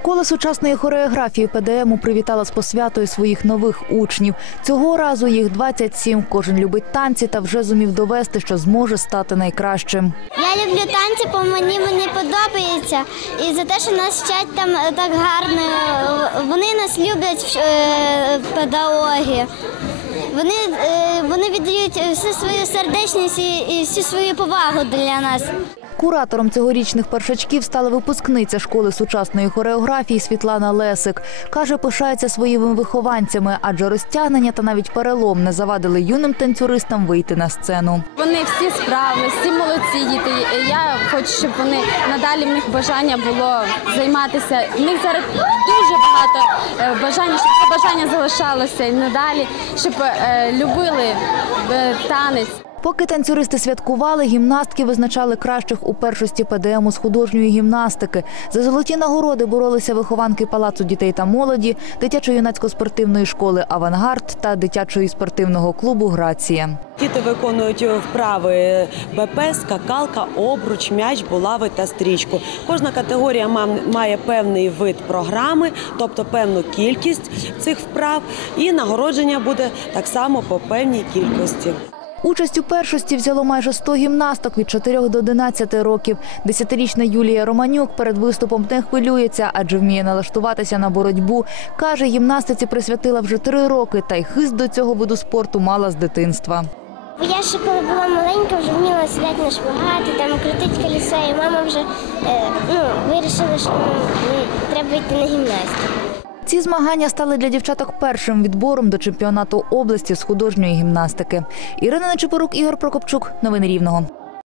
Школа сучасної хореографії ПДМу привітала з посвятою своїх нових учнів. Цього разу їх 27. Кожен любить танці та вже зумів довести, що зможе стати найкращим. Я люблю танці, бо мені вони подобаються. І за те, що нас вчать там е, так гарно. Вони нас люблять е, педагоги. Вони, е, вони віддають всю свою сердечність і, всю свою повагу для нас. Куратором цьогорічних першачків стала випускниця школи сучасної хореографії Світлана Лесик. Каже, пишається своїми вихованцями, адже розтягнення та навіть перелом не завадили юним танцюристам вийти на сцену. Вони всі справні, всі молодці діти. Я хочу, щоб вони надалі в них бажання було займатися. В них зараз дуже багато е, бажання, щоб це бажання залишалося і надалі, щоб е, любили е, танець. Поки танцюристи святкували, гімнастки визначали кращих у першості ПДМу з художньої гімнастики. За золоті нагороди боролися вихованки палацу дітей та молоді, дитячо-юнацько-спортивної школи Авангард та дитячої спортивного клубу Грація. Діти виконують вправи БП, скакалка, обруч, м'яч, булави та стрічку. Кожна категорія має певний вид програми, тобто певну кількість цих вправ, і нагородження буде так само по певній кількості. Участь у першості взяло майже 100 гімнасток від 4 до 11 років. Десятирічна Юлія Романюк перед виступом не хвилюється, адже вміє налаштуватися на боротьбу. Каже, гімнастиці присвятила вже три роки, та й хист до цього виду спорту мала з дитинства. Я ще коли була маленька, вже вміла сідати на шпагати, там крутити колесо, і мама вже е, ну, вирішила, що треба йти на гімнастику. Ці змагання стали для дівчаток першим відбором до чемпіонату області з художньої гімнастики. Ірина Нечепорук, Ігор Прокопчук. Новини Рівного.